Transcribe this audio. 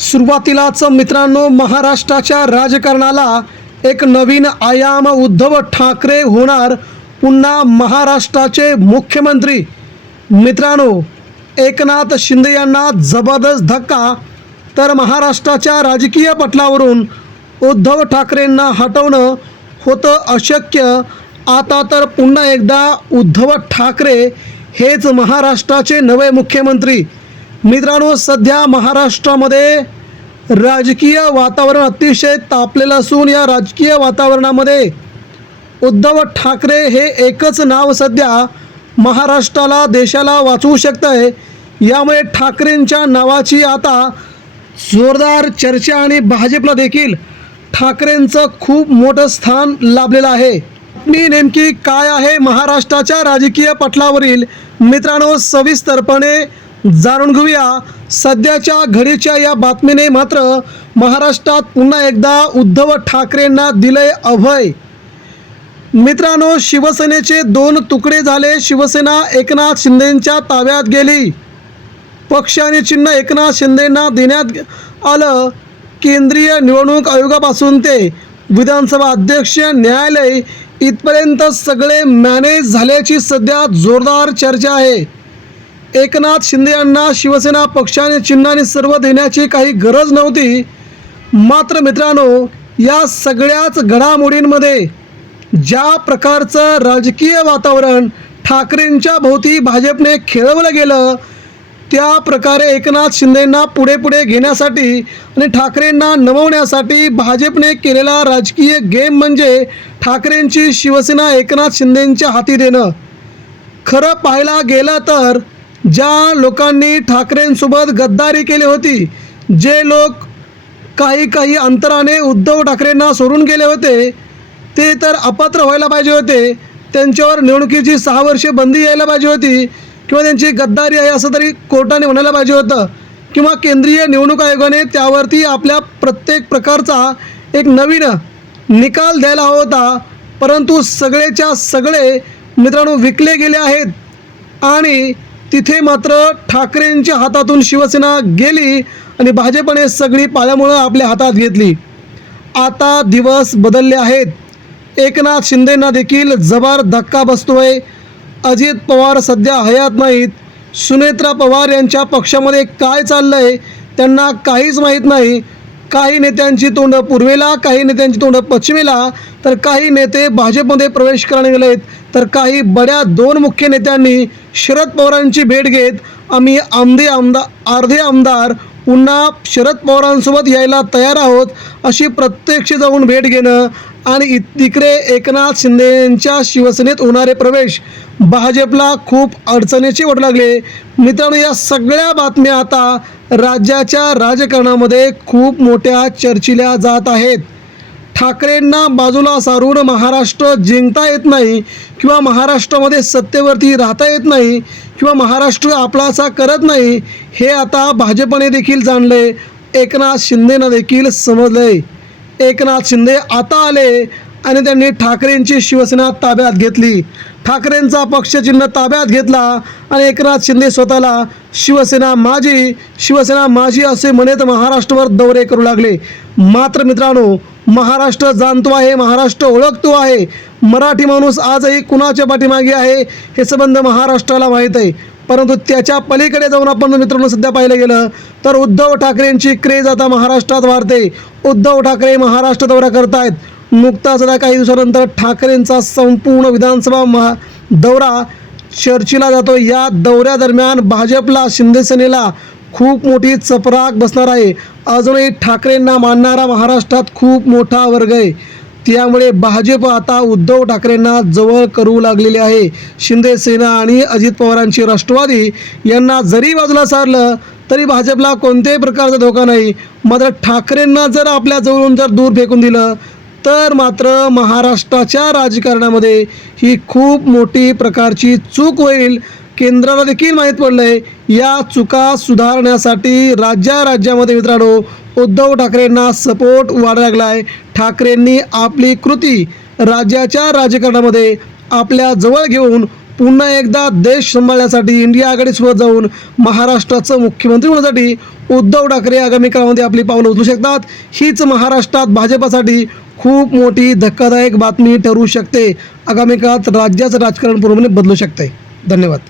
सुरुवातीलाच मित्रांनो, महाराष्ट्राच्या राजकारणाला एक नवीन आयाम. उद्धव ठाकरे होणार पुन्हा महाराष्ट्राचे मुख्यमंत्री. मित्रांनो, एकनाथ शिंदे यांना जबरदस्त धक्का. तर महाराष्ट्राच्या राजकीय पटलावरून उद्धव ठाकरेंना हटवणं होतं अशक्य. आता तर पुन्हा एकदा उद्धव ठाकरे हेच महाराष्ट्राचे नवे मुख्यमंत्री. मित्रांनो, सध्या महाराष्ट्रामध्ये राजकीय वातावरण अतिशय तापलेलं असून या राजकीय वातावरणामध्ये उद्धव ठाकरे हे एकच नाव सध्या महाराष्ट्राला, देशाला वाचवू शकतं आहे. यामुळे ठाकरेंच्या नावाची आता जोरदार चर्चा आणि भाजपला देखील ठाकरेंचं खूप मोठं स्थान लाभलेलं आहे. मी नेमकी काय आहे महाराष्ट्राच्या राजकीय पटलावरील, मित्रांनो सविस्तरपणे जाणून घेऊया. सध्याच्या घडीच्या या बातमीने मात्र महाराष्ट्रात पुन्हा एकदा उद्धव ठाकरेंना दिले अभय. मित्रांनो, शिवसेनेचे दोन तुकडे झाले. शिवसेना एकनाथ शिंदेंच्या ताब्यात गेली. पक्ष आणि चिन्ह एकनाथ शिंदेंना देण्यात आलं. केंद्रीय निवडणूक आयोगापासून ते विधानसभा अध्यक्ष, न्यायालय इथपर्यंत सगळे मॅनेज झाल्याची सध्या जोरदार चर्चा आहे. एकनाथ शिंदे यांना शिवसेना पक्षाने चिन्हाने सर्व देण्याची काही गरज नव्हती. मात्र मित्रांनो, या सगळ्याच घडामोडींमध्ये ज्या प्रकारचं राजकीय वातावरण ठाकरेंच्या भोवती भाजपने खेळवलं गेलं, त्या प्रकारे एकनाथ शिंदेंना पुढे घेण्यासाठी आणि ठाकरेंना नमवण्यासाठी भाजपने केलेला राजकीय गेम म्हणजे ठाकरेंची शिवसेना एकनाथ शिंदेंच्या हाती देणं. खरं पाहायला गेलं तर ज्या लोकांनी ठाकरेंसोबत गद्दारी केली होती, जे लोक काही अंतराने उद्धव ठाकरेंना सोडून गेले होते, ते तर अपात्र व्हायला पाहिजे होते. त्यांच्यावर निवडणुकीची 6 वर्षे बंदी यायला पाहिजे होती, किंवा त्यांची गद्दारी आहे असं तरी कोर्टाने म्हणायला पाहिजे होतं, किंवा केंद्रीय निवडणूक आयोगाने त्यावरती आपल्या प्रत्येक प्रकारचा एक नवीन निकाल द्यायला हवा होता. परंतु सगळेच्या सगळे मित्रांनो विकले गेले आहेत आणि तिथे मात्र ठाकरेंच्या हातातून शिवसेना गेली आणि भाजपने सगळी पाळंमुळं आपल्या हातात घेतली. आता दिवस बदलले आहेत. एकनाथ शिंदेंना देखील जबर धक्का बसतोय. अजित पवार सध्या हयात नाहीत. सुनेत्रा पवार यांच्या पक्षामध्ये काय चाललंय त्यांना काहीच माहीत नाही. काही नेत्यांची तोंड पूर्वेला, काही नेत्यांची तोंड पश्चिमेला, तर काही नेते भाजपमध्ये प्रवेश करणे गेलेत, तर काही बड्या 2 मुख्य नेत्यांनी शरद पवारांची भेट घेत आम्ही अर्धे आमदार पुन्हा शरद पवारांसोबत यायला तयार आहोत अशी प्रत्यक्ष जाऊन भेट घेणं आणि तिकडे एकनाथ शिंदेंच्या शिवसेनेत होणारे प्रवेश भाजपला खूप अडचणीचे वाटू लागले. मित्रांनो, या सगळ्या बातम्या आता राज्याच्या राजकारणामध्ये खूप मोठ्या चर्चिल्या जात आहेत. ठाकरेंना बाजूला सारून महाराष्ट्र जिंकता येत नाही, किंवा महाराष्ट्रामध्ये सत्तेवरती राहता येत नाही, किंवा महाराष्ट्र आपलासा करत नाही, हे आता भाजपने देखील जाणले. एकनाथ शिंदेंना देखील समजले. एकनाथ शिंदे आता आले आणि त्यांनी ठाकरेंची शिवसेना ताब्यात घेतली. ठाकरेंचा पक्षचिन्ह ताब्यात घेतला आणि एकनाथ शिंदे स्वतःला शिवसेना माझी असे म्हणत महाराष्ट्रावर दौरे करू लागले. मात्र मित्रांनो, महाराष्ट्र जाणतो आहे, महाराष्ट्र ओळखतो आहे. मराठी माणूस आजही कुणाच्या पाठीमागे आहे हे संबंध महाराष्ट्राला माहीत आहे. परंतु त्याच्या पलीकडे जाऊन आपण मित्रांनो सध्या पाहिलं गेलं तर उद्धव ठाकरेंची क्रेज आता महाराष्ट्रात वाढते. उद्धव ठाकरे महाराष्ट्र दौरा करतायत. नुकताच आता काही दिवसानंतर ठाकरेंचा संपूर्ण विधानसभा दौरा चर्चेला जातो. या दौऱ्यादरम्यान भाजपला, शिंदेसेनेला खूप मोठी चपराक बसणार आहे. अजूनही ठाकरेंना मानणारा महाराष्ट्रात खूप मोठा वर्ग आहे. त्यामुळे भाजप आता उद्धव ठाकरेंना जवळ करू लागलेले आहे. शिंदेसेना आणि अजित पवारांची राष्ट्रवादी यांना जरी बाजूला सारलं तरी भाजपला कोणत्याही प्रकारचा धोका नाही. मात्र ठाकरेंना जर आपल्या जवळून जर दूर फेकून दिलं तर मात्र महाराष्ट्राच्या राजकारणामध्ये ही खूप मोठी प्रकारची चूक होईल. केंद्राला देखील माहीत पडलं आहे. या चुका सुधारण्यासाठी राज्यामध्ये मित्रांनो उद्धव ठाकरेंना सपोर्ट वाढायला लागला आहे. ठाकरेंनी आपली कृती राज्याच्या राजकारणामध्ये आपल्या जवळ घेऊन पुन्हा एकदा देश सांभाळण्यासाठी इंडिया आघाडीसोबत जाऊन महाराष्ट्राचं मुख्यमंत्री होण्यासाठी उद्धव ठाकरे आगामी काळामध्ये आपली पावलं उचलू शकतात. हीच महाराष्ट्रात भाजपसाठी खूप मोठी धक्कादायक बातमी ठरू शकते. आगामी काळात राज्याचं राजकारण पूर्णपणे बदलू शकते. धन्यवाद.